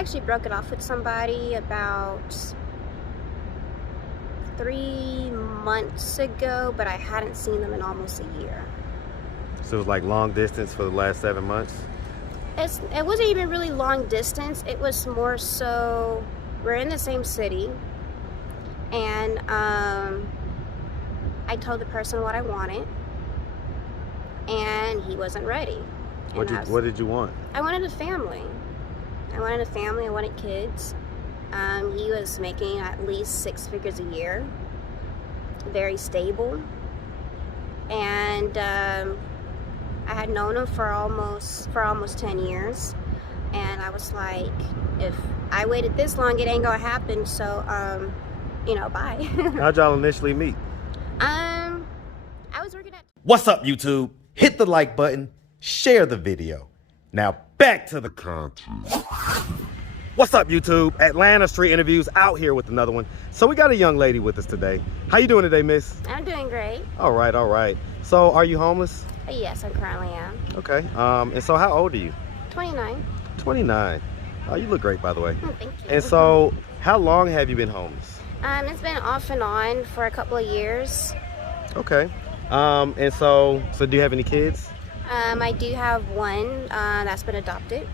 actually broke it off with somebody about 3 months ago, but I hadn't seen them in almost a year. So it was like long distance for the last 7 months? It wasn't even really long distance. It was more so we're in the same city, and I told the person what I wanted, and he wasn't ready. What did you want? I wanted a family. I wanted kids. He was making at least 6 figures a year, very stable, and I had known him for almost 10 years, and I was like, if I waited this long, it ain't gonna happen. So, bye. How'd y'all initially meet? I was working at. What's up, YouTube? Hit the like button, share the video. Now back to the content. What's up, YouTube? Atlanta Street Interviews out here with another one. So we got a young lady with us today. How you doing today, miss? I'm doing great. All right. So are you homeless? Yes, I currently am. Okay. And so how old are you? 29. 29. Oh, you look great, by the way. Oh, thank you. And so how long have you been homeless? It's been off and on for a couple of years. Okay. And so do you have any kids? I do have one that's been adopted.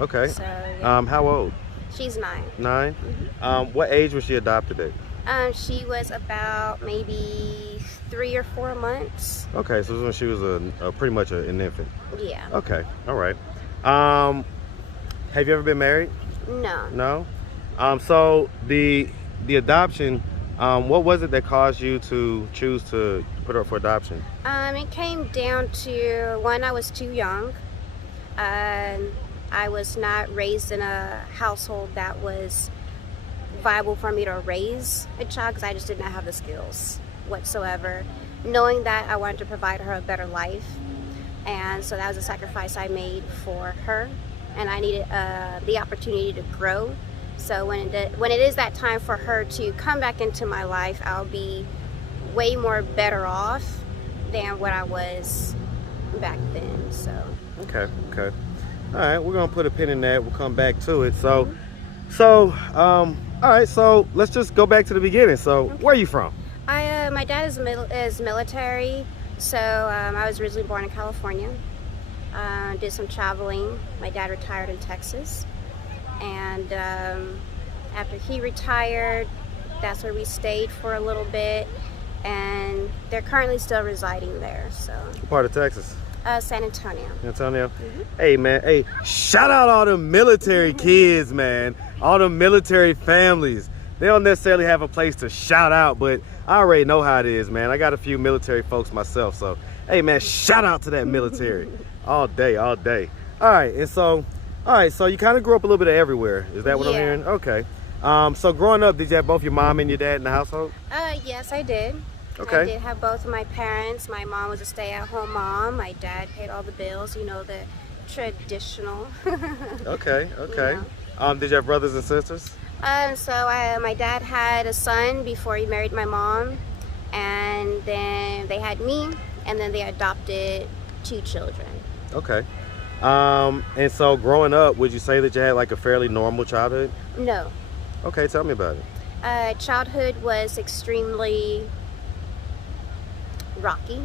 Okay. So, yeah. How old? She's 9. 9? Mm-hmm. What age was she adopted at? She was about maybe 3 or 4 months. Okay, so this was when she was pretty much an infant. Yeah. Okay, all right. Have you ever been married? No. No? So the adoption, what was it that caused you to choose to put her up for adoption? It came down to, one, I was too young. I was not raised in a household that was viable for me to raise a child because I just did not have the skills whatsoever. Knowing that, I wanted to provide her a better life, and so that was a sacrifice I made for her, and I needed the opportunity to grow. So when it is that time for her to come back into my life, I'll be way more better off than what I was back then. So Okay. All right, we're gonna put a pin in that. We'll come back to it. So all right, so let's just go back to the beginning. So okay. Where are you from? My dad is military, so I was originally born in California. Did some traveling. My dad retired in Texas, and after he retired, that's where we stayed for a little bit, and they're currently still residing there. So. What part of Texas? San Antonio. San Antonio? Mm-hmm. Hey, man. Hey, shout out all the military kids, man. All the military families. They don't necessarily have a place to shout out, but I already know how it is, man. I got a few military folks myself, so hey, man, shout out to that military. all day. All right, so you kind of grew up a little bit of everywhere. Is that what I'm hearing? Okay. So growing up, did you have both your mom and your dad in the household? Yes, I did. Okay. I did have both of my parents. My mom was a stay-at-home mom. My dad paid all the bills, the traditional. Okay. Yeah. Did you have brothers and sisters? My dad had a son before he married my mom, and then they had me, and then they adopted 2 children. Okay. And so growing up, would you say that you had like a fairly normal childhood? No. Okay, tell me about it. Childhood was extremely rocky.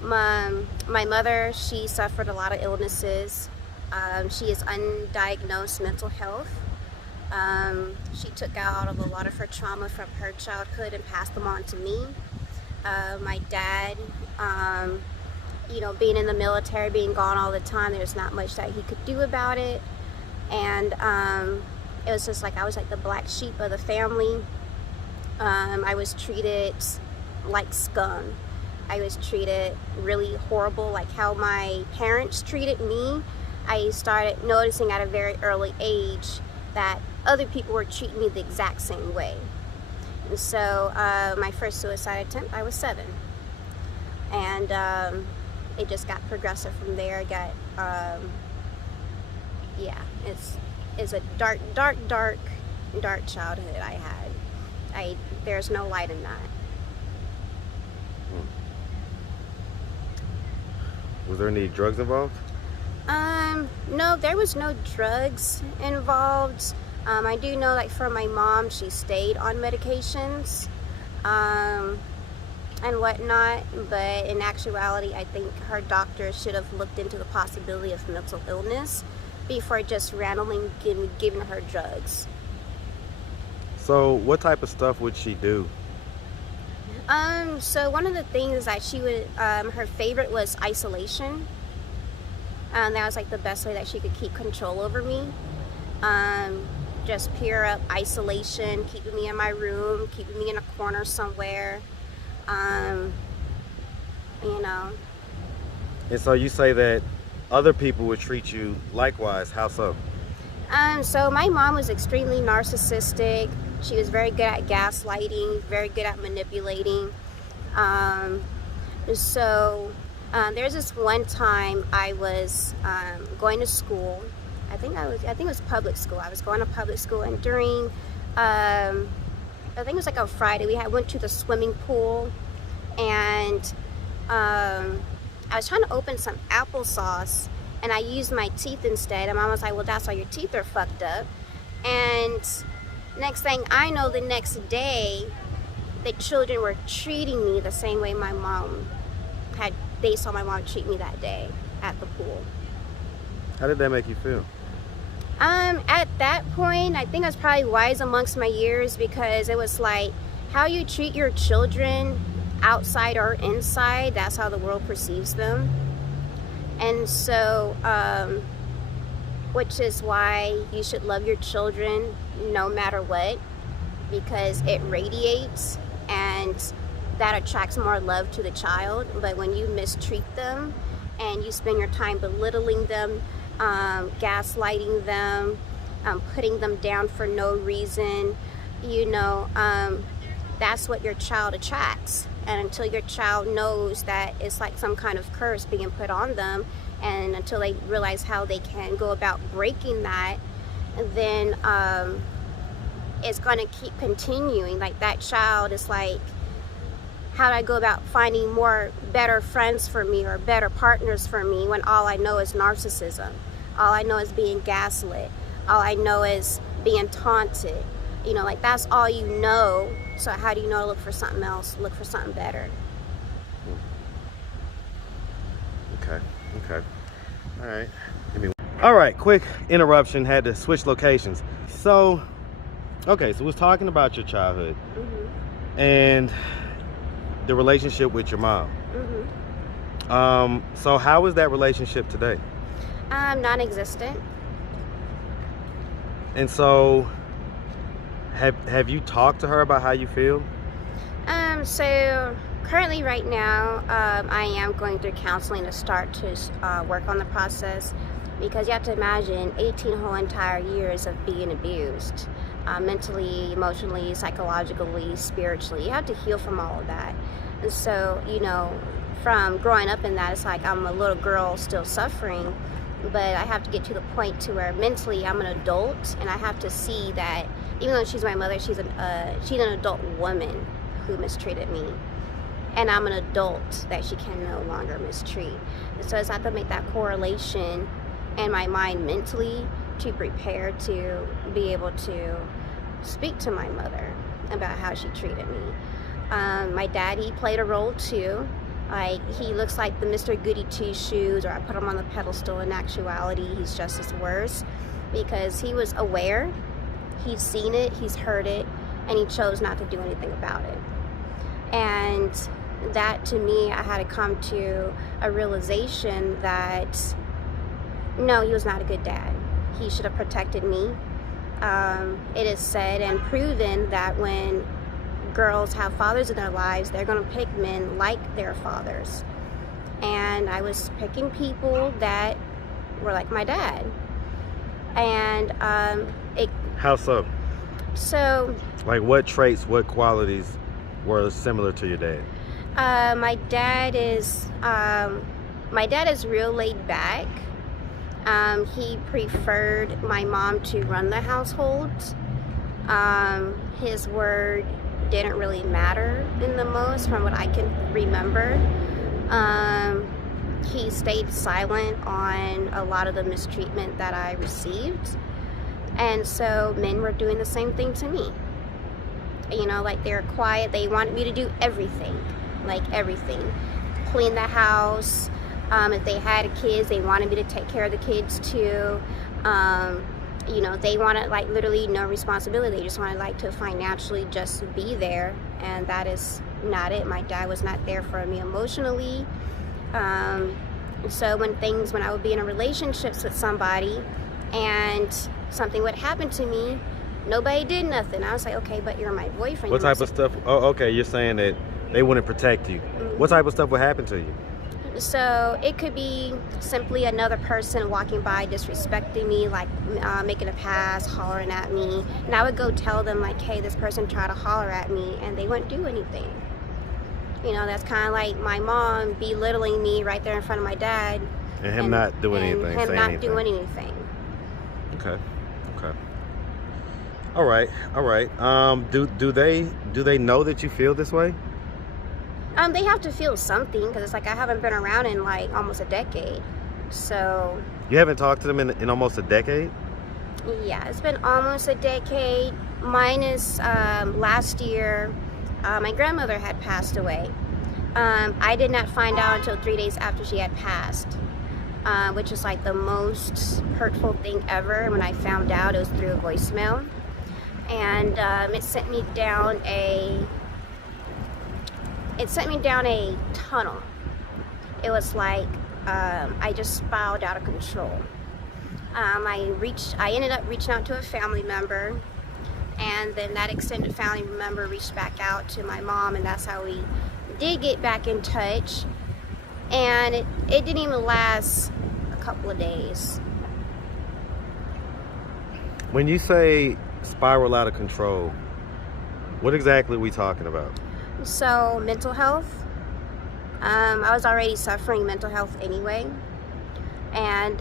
My mother, she suffered a lot of illnesses. She is undiagnosed mental health. She took out a lot of her trauma from her childhood and passed them on to me. My dad, being in the military, being gone all the time, there's not much that he could do about it. And it was just like I was like the black sheep of the family. I was treated like scum. I was treated really horrible, like how my parents treated me. I started noticing at a very early age that other people were treating me the exact same way. And so my first suicide attempt, I was 7. And it just got progressive from there. It got, it's a dark childhood I had. There's no light in that. Was there any drugs involved? No, there was no drugs involved. I do know, like, for my mom, she stayed on medications, and whatnot, but in actuality, I think her doctor should have looked into the possibility of mental illness before just randomly giving her drugs. So what type of stuff would she do? So one of the things that she would, her favorite was isolation. That was like the best way that she could keep control over me. Just pure up isolation, keeping me in my room, keeping me in a corner somewhere. You know. And so you say that other people would treat you likewise. How so? So my mom was extremely narcissistic. She was very good at gaslighting, very good at manipulating. There's this one time I was going to school. I think it was public school. I was going to public school, and during I think it was like a Friday, went to the swimming pool, and I was trying to open some applesauce, and I used my teeth instead. And Mom was like, well, that's why your teeth are fucked up. And next thing I know, the next day, the children were treating me the same way they saw my mom treat me that day at the pool. How did that make you feel? At that point, I think I was probably wise amongst my years, because it was like, how you treat your children outside or inside, that's how the world perceives them. And so, which is why you should love your children no matter what, because it radiates and that attracts more love to the child. But when you mistreat them and you spend your time belittling them, gaslighting them, putting them down for no reason, that's what your child attracts. And until your child knows that it's like some kind of curse being put on them, and until they realize how they can go about breaking that, then it's going to keep continuing. Like, that child is like, how do I go about finding better friends for me or better partners for me when all I know is narcissism? All I know is being gaslit. All I know is being taunted. Like, that's all you know. So how do you know to look for something else, look for something better? Okay. All right, quick interruption. Had to switch locations. So we was talking about your childhood and the relationship with your mom. So how is that relationship today? Non-existent. And so have you talked to her about how you feel? So currently right now, I am going through counseling to start to work on the process, because you have to imagine 18 whole entire years of being abused, mentally, emotionally, psychologically, spiritually. You have to heal from all of that. And so, from growing up in that, it's like I'm a little girl still suffering, but I have to get to the point to where mentally I'm an adult, and I have to see that even though she's my mother, she's an adult woman who mistreated me, and I'm an adult that she can no longer mistreat. And so I have to make that correlation in my mind mentally to prepare to be able to speak to my mother about how she treated me. My dad, he played a role too. Like, he looks like the Mr. Goody Two-Shoes, or I put him on the pedestal. In actuality, he's just as worse, because he was aware, he's seen it, he's heard it, and he chose not to do anything about it. And that, to me, I had to come to a realization that no, he was not a good dad. He should have protected me. It is said and proven that when girls have fathers in their lives, they're going to pick men like their fathers. And I was picking people that were like my dad. And How so? So, like, what traits, what qualities were similar to your dad? my dad is real laid back. He preferred my mom to run the household. His word didn't really matter in the most, from what I can remember. he stayed silent on a lot of the mistreatment that I received. And so men were doing the same thing to me. You know, like they're quiet. They wanted me to do everything, like everything. Clean the house. If they had kids, they wanted me to take care of the kids too. You know, they wanted like literally no responsibility. They just wanted like to financially just be there. And that is not it. My dad was not there for me emotionally. So when I would be in a relationships with somebody and something would happen to me, nobody did nothing. I was like, okay, but you're my boyfriend. What type of stuff? Oh, okay, you're saying that they wouldn't protect you. Mm-hmm. What type of stuff would happen to you? So it could be simply another person walking by disrespecting me, like making a pass, hollering at me. And I would go tell them like, hey, this person tried to holler at me, and they wouldn't do anything. You know, that's kind of like my mom belittling me right there in front of my dad. And him not doing anything. Him not doing anything. Okay. All right. Do they know that you feel this way? They have to feel something, because it's like I haven't been around in like almost a decade. So you haven't talked to them in almost a decade? Yeah, it's been almost a decade. Minus last year, my grandmother had passed away. I did not find out until 3 days after she had passed, which is like the most hurtful thing ever. When I found out, it was through a voicemail, and it sent me down a tunnel. It was like I just spiraled out of control. I ended up reaching out to a family member, and then that extended family member reached back out to my mom, and that's how we did get back in touch. And it didn't even last a couple of days. When you say spiral out of control, what exactly are we talking about? So mental health. I was already suffering mental health anyway, and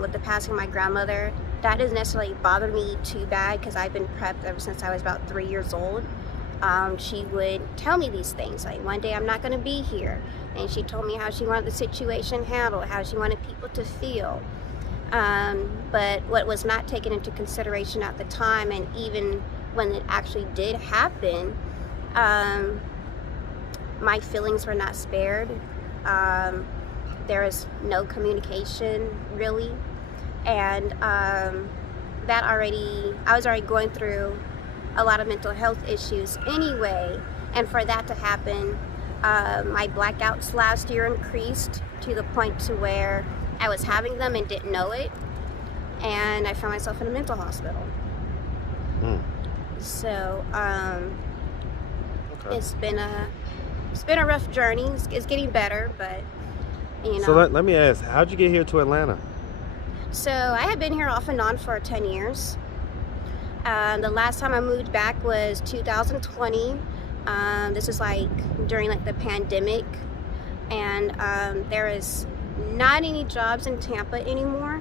with the passing of my grandmother, that doesn't necessarily bother me too bad, because I've been prepped ever since I was about 3 years old. She would tell me these things, like one day I'm not going to be here, and she told me how she wanted the situation handled, how she wanted people to feel. But what was not taken into consideration at the time, and even when it actually did happen, my feelings were not spared. There was no communication really, and I was already going through a lot of mental health issues anyway, and for that to happen, my blackouts last year increased to the point to where I was having them and didn't know it, and I found myself in a mental hospital. So Okay. it's been a rough journey. It's getting better, but you know. So let me ask, how'd you get here to Atlanta? So I had been here off and on for 10 years. The last time I moved back was 2020. This is like during like the pandemic, and there is not any jobs in Tampa anymore.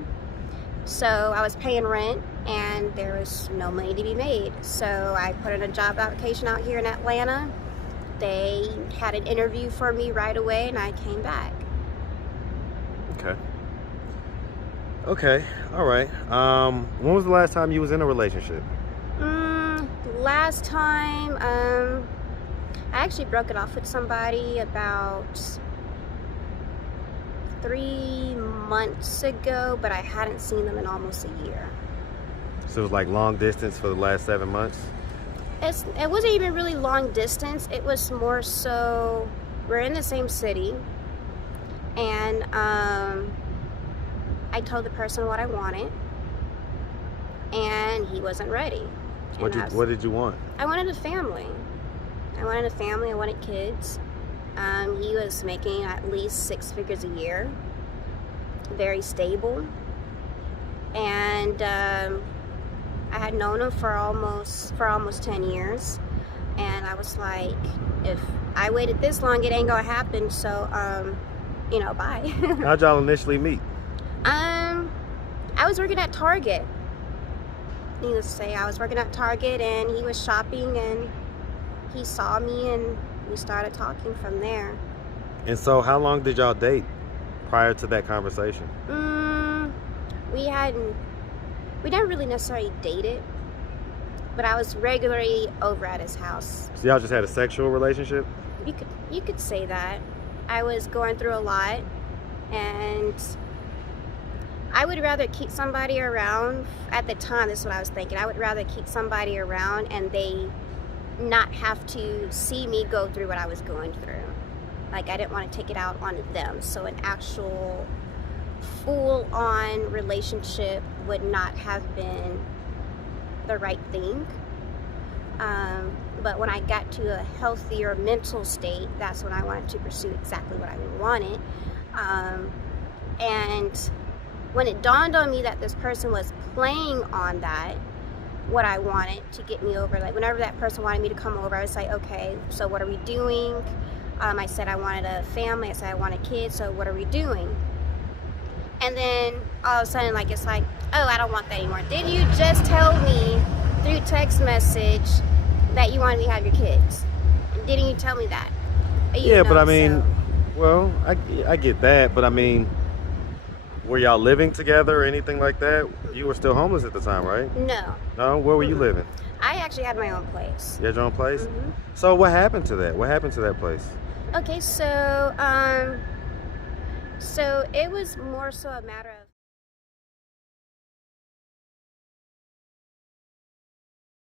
So I was paying rent, and there was no money to be made. So I put in a job application out here in Atlanta. They had an interview for me right away, and I came back. Okay. All right. When was the last time you was in a relationship? Last time, I actually broke it off with somebody about 3 months ago, but I hadn't seen them in almost a year. So it was like long distance for the last 7 months? It wasn't even really long distance. It was more so we're in the same city, and I told the person what I wanted, and he wasn't ready. What did you want? I wanted a family. I wanted kids. He was making at least 6 figures a year, very stable, and I had known him for almost 10 years, and I was like, if I waited this long, it ain't gonna happen. So, bye. How'd y'all initially meet? I was working at Target. Needless to say, I was working at Target, and he was shopping, and he saw me, and we started talking from there. And so how long did y'all date? prior to that conversation? We didn't really necessarily date it, but I was regularly over at his house. So y'all just had a sexual relationship? You could say that. I was going through a lot, and I would rather keep somebody around. At the time, this is what I was thinking. I would rather keep somebody around and they not have to see me go through what I was going through. Like, I didn't want to take it out on them. So an actual full-on relationship would not have been the right thing. But when I got to a healthier mental state, that's when I wanted to pursue exactly what I wanted. And when it dawned on me that this person was playing on that, what I wanted to get me over, like whenever that person wanted me to come over, I was like, okay, so what are we doing? I said I wanted a family. I said I wanted kids. So what are we doing? And then all of a sudden, like, it's like, oh, I don't want that anymore. Didn't you just tell me through text message that you wanted me to have your kids? And didn't you tell me that? Yeah, but I mean, well, I get that, but I mean, were y'all living together or anything like that? You were still homeless at the time, right? No. No? Where were you living? I actually had my own place. You had your own place? So what happened to that? What happened to that place? Okay, so it was more so a matter of